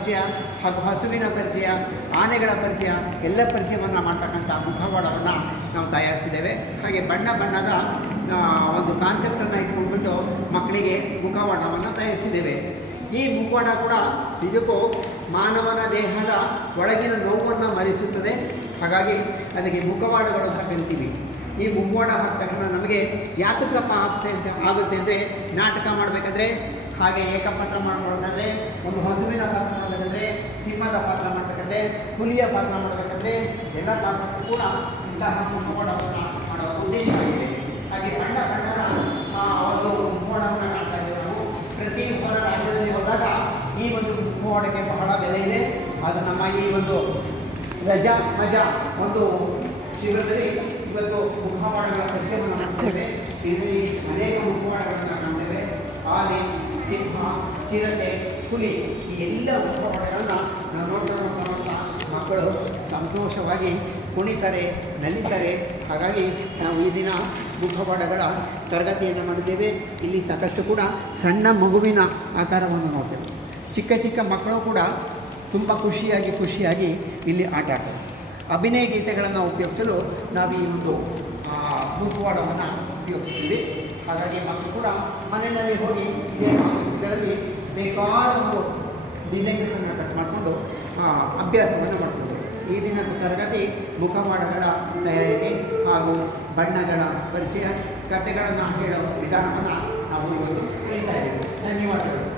ಪರಿಚಯ ಹಾಗೂ ಹಸುವಿನ ಪರಿಚಯ, ಆನೆಗಳ ಪರಿಚಯ, ಎಲ್ಲ ಪರಿಚಯವನ್ನು ಮಾಡ್ತಕ್ಕಂಥ ಮುಖವಾಡವನ್ನು ನಾವು ತಯಾರಿಸಿದ್ದೇವೆ. ಹಾಗೆ ಬಣ್ಣ ಬಣ್ಣದ ಒಂದು ಕಾನ್ಸೆಪ್ಟನ್ನು ಇಟ್ಕೊಂಡ್ಬಿಟ್ಟು ಮಕ್ಕಳಿಗೆ ಮುಖವಾಡವನ್ನು ತಯಾರಿಸಿದ್ದೇವೆ. ಈ ಮುಖವಾಡ ಕೂಡ ನಿಜಕ್ಕೂ ಮಾನವನ ದೇಹದ ಒಳಗಿನ ನೋವನ್ನು ಮರೆಸುತ್ತದೆ. ಹಾಗಾಗಿ ಅದಕ್ಕೆ ಮುಖವಾಡಗಳು ಅಂತ ಕರಿತೀವಿ. ಈ ಮುಖವಾಡ ಹಾಕ್ತಕ್ಕಂಥ ನಮಗೆ ಯಾತಕಪ್ಪ ಆಗುತ್ತೆ ಅಂದರೆ, ನಾಟಕ ಮಾಡಬೇಕಾದ್ರೆ, ಹಾಗೆ ಏಕಪಾತ್ರ ಮಾಡ್ಕೊಳ್ಬೇಕಾದ್ರೆ, ಒಂದು ಹಸುವಿನ ಪಾತ್ರ ಮಾಡಬೇಕಾದ್ರೆ, ಸಿಂಹದ ಪಾತ್ರ ಮಾಡಬೇಕಾದ್ರೆ, ಹುಲಿಯ ಪಾತ್ರ ಮಾಡಬೇಕಾದ್ರೆ, ಎಲ್ಲ ಪಾತ್ರಕ್ಕೂ ಕೂಡ ಇಂತಹ ಮುಖವಾಡವನ್ನು ಮಾಡುವ ಉದ್ದೇಶವಾಗಿದೆ. ಹಾಗೆ ಬಣ್ಣ ಬಣ್ಣದ ಒಂದು ಮುಖವಾಡವನ್ನು ಕಾಣ್ತಾ ಇದ್ದೇವೆ ನಾವು. ಪ್ರತಿ ಹೊರ ರಾಜ್ಯದಲ್ಲಿ ಹೋದಾಗ ಈ ಒಂದು ಮುಖವಾಡಕ್ಕೆ ಬಹಳ ಬೆಲೆ ಇದೆ. ಅದು ನಮ್ಮ ಈ ಒಂದು ರಜಾ ಮಜಾ ಒಂದು ಶಿಬಿರದಲ್ಲಿ ಇವತ್ತು ಮುಖವಾಡಗಳ ಪರಿಚಯವನ್ನು ಮಾಡ್ತೇವೆ. ಇದರಲ್ಲಿ ಅನೇಕ ಮುಖವಾಡಗಳನ್ನು ಕಾಣ್ತೇವೆ. ಆನೆ, ಸಿಂಹ, ಚಿರತೆ, ಹುಲಿ, ಈ ಎಲ್ಲ ಮುಖವಾಡಗಳನ್ನು ನಾವು ನೋಡ್ತಾ ಮಕ್ಕಳು ಸಂತೋಷವಾಗಿ ಕುಣಿತಾರೆ, ನಲಿತಾರೆ. ಹಾಗಾಗಿ ನಾವು ಈ ದಿನ ಮುಖವಾಡಗಳ ತರಗತಿಯನ್ನು ಮಾಡಿದ್ದೇವೆ. ಇಲ್ಲಿ ಸಾಕಷ್ಟು ಕೂಡ ಸಣ್ಣ ಮಗುವಿನ ಆಕಾರವನ್ನು ನೋಡ್ತೇವೆ. ಚಿಕ್ಕ ಚಿಕ್ಕ ಮಕ್ಕಳು ಕೂಡ ತುಂಬ ಖುಷಿಯಾಗಿ ಇಲ್ಲಿ ಆಟ ಆಡ್ತಾರೆ. ಅಭಿನಯ ಗೀತೆಗಳನ್ನು ಉಪಯೋಗಿಸಲು ನಾವು ಈ ಒಂದು ಮುಖವಾಡವನ್ನು ಉಪಯೋಗಿಸ್ತೀವಿ. ಹಾಗಾಗಿ ಮಕ್ಕಳು ಕೂಡ ಮನೆಯಲ್ಲಿ ಹೋಗಿ ಇದರಲ್ಲಿ ಬೇಕಾದ ಒಂದು ಡಿಸೈನ್ಸನ್ನು ಕಟ್ ಮಾಡಿಕೊಂಡು ಅಭ್ಯಾಸವನ್ನು ಮಾಡಿಕೊಂಡು ಈ ದಿನದ ತರಗತಿ ಮುಖವಾಡಗಳ ತಯಾರಿಕೆ ಹಾಗೂ ಬಣ್ಣಗಳ ಪರಿಚಯ, ಕಥೆಗಳನ್ನು ಹೇಳುವ ವಿಧಾನವನ್ನು ನಾವು ಇವತ್ತು ಕಲಿತಾ ಇದ್ದೇವೆ. ಧನ್ಯವಾದಗಳು.